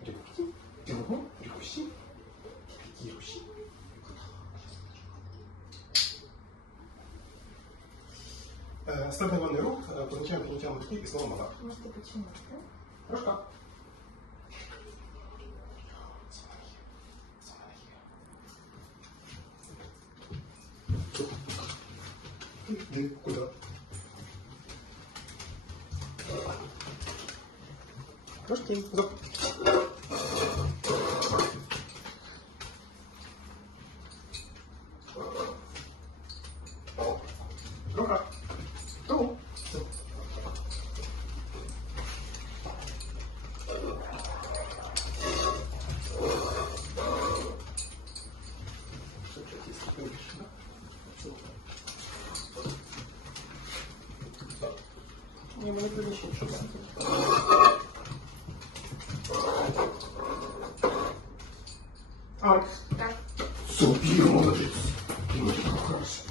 Припусти. Припусти. Фиксируйся. Стабильный рух позначаем поднятием руки и словом «назад». Может, ты почему? Рожка. Ты куда? Рожки. Назад. Рука. Ту. Не могу помещать, что там. Алекс. Так. Супер, молодец. Ты очень хорошо.